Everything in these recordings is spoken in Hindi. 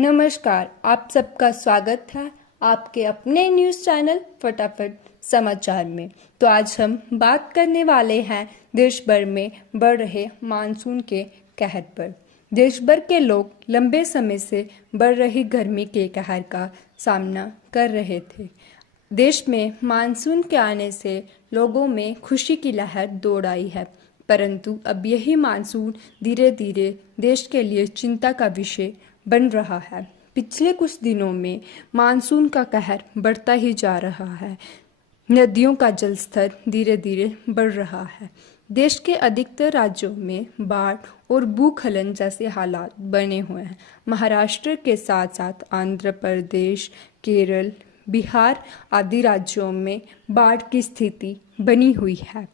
नमस्कार, आप सबका स्वागत है आपके अपने न्यूज़ चैनल फटाफट समाचार में। तो आज हम बात करने वाले हैं देश भर में बढ़ रहे मानसून के कहर पर। देश भर के लोग लंबे समय से बढ़ रही गर्मी के कहर का सामना कर रहे थे। देश में मानसून के आने से लोगों में खुशी की लहर दौड़ आई है, परंतु अब यही मानसून धीरे धीरे देश के लिए चिंता का विषय बन रहा है। पिछले कुछ दिनों में मानसून का कहर बढ़ता ही जा रहा है। नदियों का जलस्तर धीरे धीरे बढ़ रहा है। देश के अधिकतर राज्यों में बाढ़ और भूस्खलन जैसे हालात बने हुए हैं। महाराष्ट्र के साथ साथ आंध्र प्रदेश, केरल, बिहार आदि राज्यों में बाढ़ की स्थिति बनी हुई है।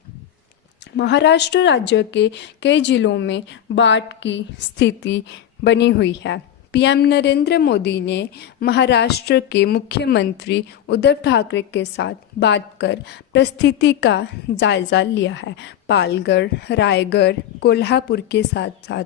महाराष्ट्र राज्य के कई जिलों में बाढ़ की स्थिति बनी हुई है। पीएम नरेंद्र मोदी ने महाराष्ट्र के मुख्यमंत्री उद्धव ठाकरे के साथ बात कर परिस्थिति का जायजा लिया है। पालघर, रायगढ़, कोल्हापुर के साथ साथ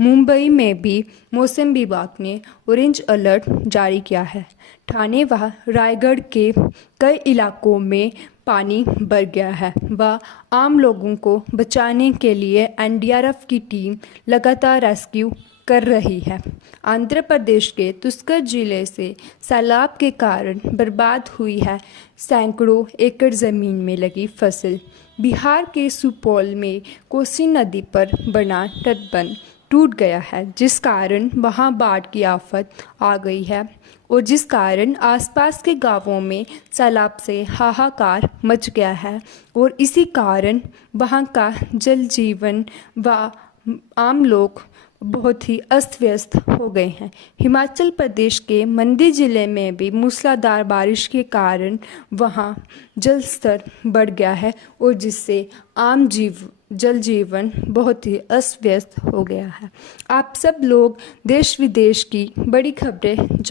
मुंबई में भी मौसम विभाग ने ऑरेंज अलर्ट जारी किया है। ठाणे व रायगढ़ के कई इलाकों में पानी भर गया है व आम लोगों को बचाने के लिए एनडीआरएफ की टीम लगातार रेस्क्यू कर रही है। आंध्र प्रदेश के तुस्कर जिले से सैलाब के कारण बर्बाद हुई है सैकड़ों एकड़ ज़मीन में लगी फसल। बिहार के सुपौल में कोसी नदी पर बना तटबंध टूट गया है, जिस कारण वहां बाढ़ की आफत आ गई है और जिस कारण आसपास के गांवों में सैलाब से हाहाकार मच गया है और इसी कारण वहां का जनजीवन व आम लोग बहुत ही अस्त व्यस्त हो गए हैं। हिमाचल प्रदेश के मंडी जिले में भी मूसलाधार बारिश के कारण वहां जल स्तर बढ़ गया है और जिससे आम जनजीवन बहुत ही अस्त व्यस्त हो गया है। आप सब लोग देश विदेश की बड़ी खबरें